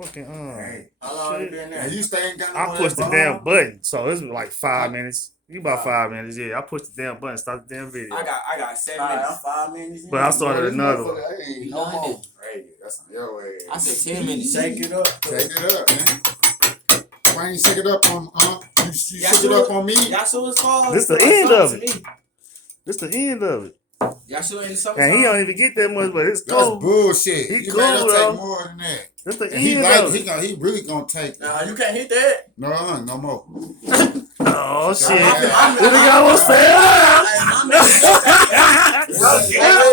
fucking How long you been there? You stay in Ghana? I pushed the damn button, so it was like 5 minutes. You about 5 minutes, yeah. I pushed the damn button, started the damn video. I got 7 minutes. 5 minutes. But I started another one. Hey, no more. Hey, that's on your way. I said 10 minutes. Shake it up. Shake it up, man. Why ain't shake it up on you shake it up on me? Y'all sure it's called? This the end of it. This the end of it. Y'all sure in the summer? And he don't even get that much, but it's That's cool. bullshit. He You cool, better bro. take more than that. That's the And end of it. he really gonna take it. Nah, you can't hit that. No more. Oh shit! I'm- This nigga almost fell.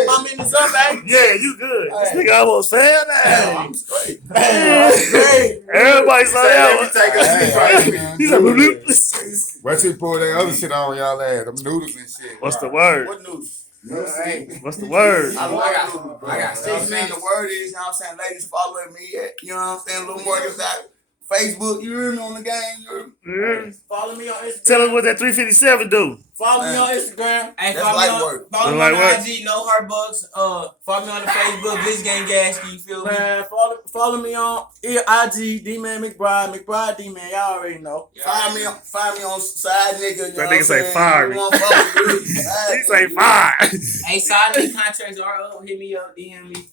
I'm in the sun, baby. Yeah, you good. This nigga almost fell now. I'm straight. Everybody saw that one. Take a seat right here. He's like, bloop. Wait till you pull that other shit on y'all ass. Them noodles and shit. What's the word? What news? What's the word? I got 6 minutes. The word is, you know what I'm saying, ladies following me at, you know what I'm saying, Little Morgan's out. Facebook, you hear me on the game? Yeah. Follow me on Instagram. Tell us what that 357 do. Follow me on Instagram. Hey, That's follow light me on, work. follow me Light on work. IG, No Heart Bugs. Follow me on the Facebook, Glitch Gang Gasky, you feel me? Man, follow me on IG, D-Man McBride D-Man, y'all already know. Find me on Side Nigga. You That nigga say fire me. He say fire. Hey, Side Nigga contracts are up. Hit me up, DM me.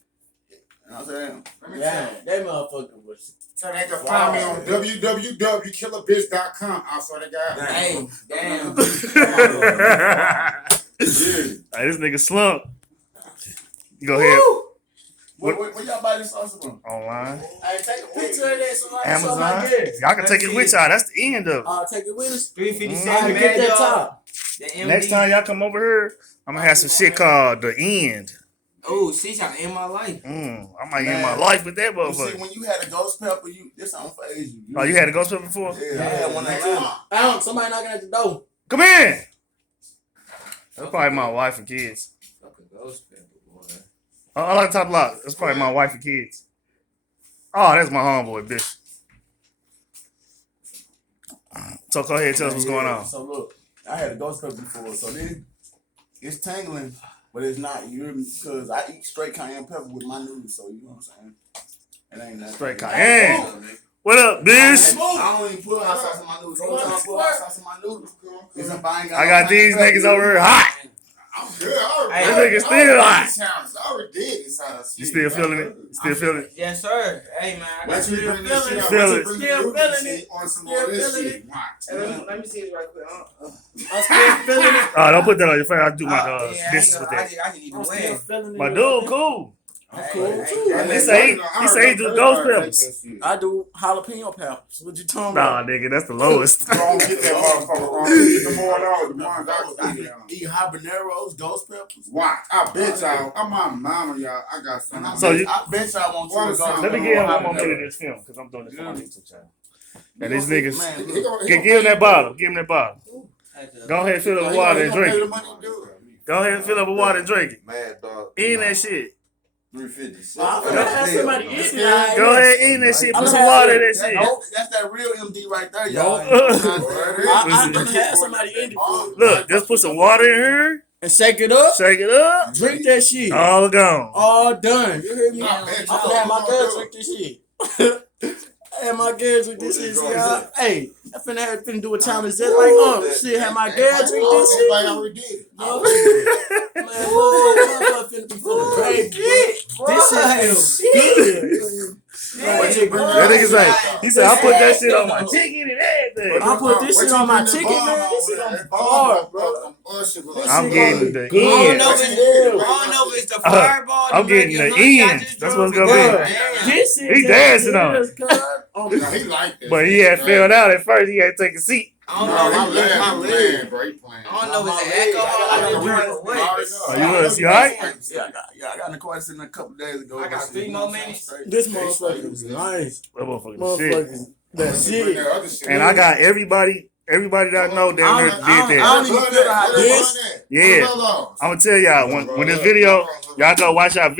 You know what I'm saying? Yeah, that motherfucker was. So they can find me on www.killerbitch.com. I swear to God. Hey, damn. Hey, this nigga slump. You go ahead. Where y'all buy this sauce from? Online. Hey, take a picture of that. So Amazon. Y'all can take it with y'all. That's the end of it. Take it with us. 357 Get that top. Next time y'all come over here, I'm gonna have some shit called The End. Oh, she's trying to end my life. I might end my life with that You see, motherfucker. when you had a ghost pepper, this on phase you. Oh, you had a ghost pepper before? Yeah, I had one that Somebody knocking at the door. Come in. That's probably my wife and kids. I like top lock. That's probably my wife and kids. Oh, that's my homeboy, bitch. So go ahead and tell us what's going on. So look, I had a ghost pepper before, so then it's tingling, but it's not. You hear me? Because I eat straight cayenne pepper with my noodles, so you know what I'm saying? It ain't nothing. Straight cayenne. What up, bitch? I don't even put hot sauce in my noodles. Every time I put hot sauce in my noodles, it's if I ain't got I got these niggas over here hot. I'm good. That nigga still hot. I already did this out of shit. You still feeling it? You still feeling it? Yes, sir. Hey, man. I got Once you still bring this shit out, Feel once it. you bring Still the feeling shit it. on some Still more of this feeling shit. Hey, let me see this right quick. I'm still feeling it. Oh, don't put that on your face. I do my Yeah, business with that. I need to win. My dude, cool. I'm cool, too. He say he do ghost peppers. I do jalapeno peppers. What you talking Nah, about? nigga, that's the lowest. Don't get that motherfucker wrong. Get the more of the ones I Eat habaneros, ghost peppers. Why? I bet y'all. I'm my mama, y'all. I got some. So you- I bet y'all want What to is go. some- Let me give him one more minute of this film because I'm doing this for my YouTube channel. And these niggas, Man, give him that bottle. Give him that bottle. Go ahead and fill up with water and drink it. Go ahead and fill up with water and drink it. Mad Dog. Eat that shit. 356. I'm gonna have somebody eat it. Go ahead, eat that shit. Put some water in that shit. That's that real MD right there, y'all. I'm gonna have somebody in it. Look, just put some water in here. And shake it up. Shake it up. Drink that shit. All gone. All done. You hear me? Nah, I'm man, gonna have my girl drink this shit. I had my girl drink this shit. Y'all. Hey, I finna do a challenge just like shit. Have my girl drink this shit. Everybody already did it. Man, motherfucker finna be feeling great. This shit is good. That nigga say, he said, I put that shit on my chicken and everything. I put this shit on my chicken, man. This shit on hard, bro. I'm getting the I don't end. know if it's the fireball. I'm getting the end. That's what's gonna be. This shit. He dancing on it. Oh, he like that. But he had failed out at first. He had to take a seat. I don't know. My leg. Bro, he playing. I don't know if it's alcohol. Oh, you was, you alright? Yeah, I got in a question a couple days ago. I got 3 more minutes. This motherfucker is nice. That motherfucker shit. Motherfuckers, that shit. And I got everybody that I know down there did I that. don't even feel how Yeah. I'm gonna tell y'all when this video, y'all go watch our video.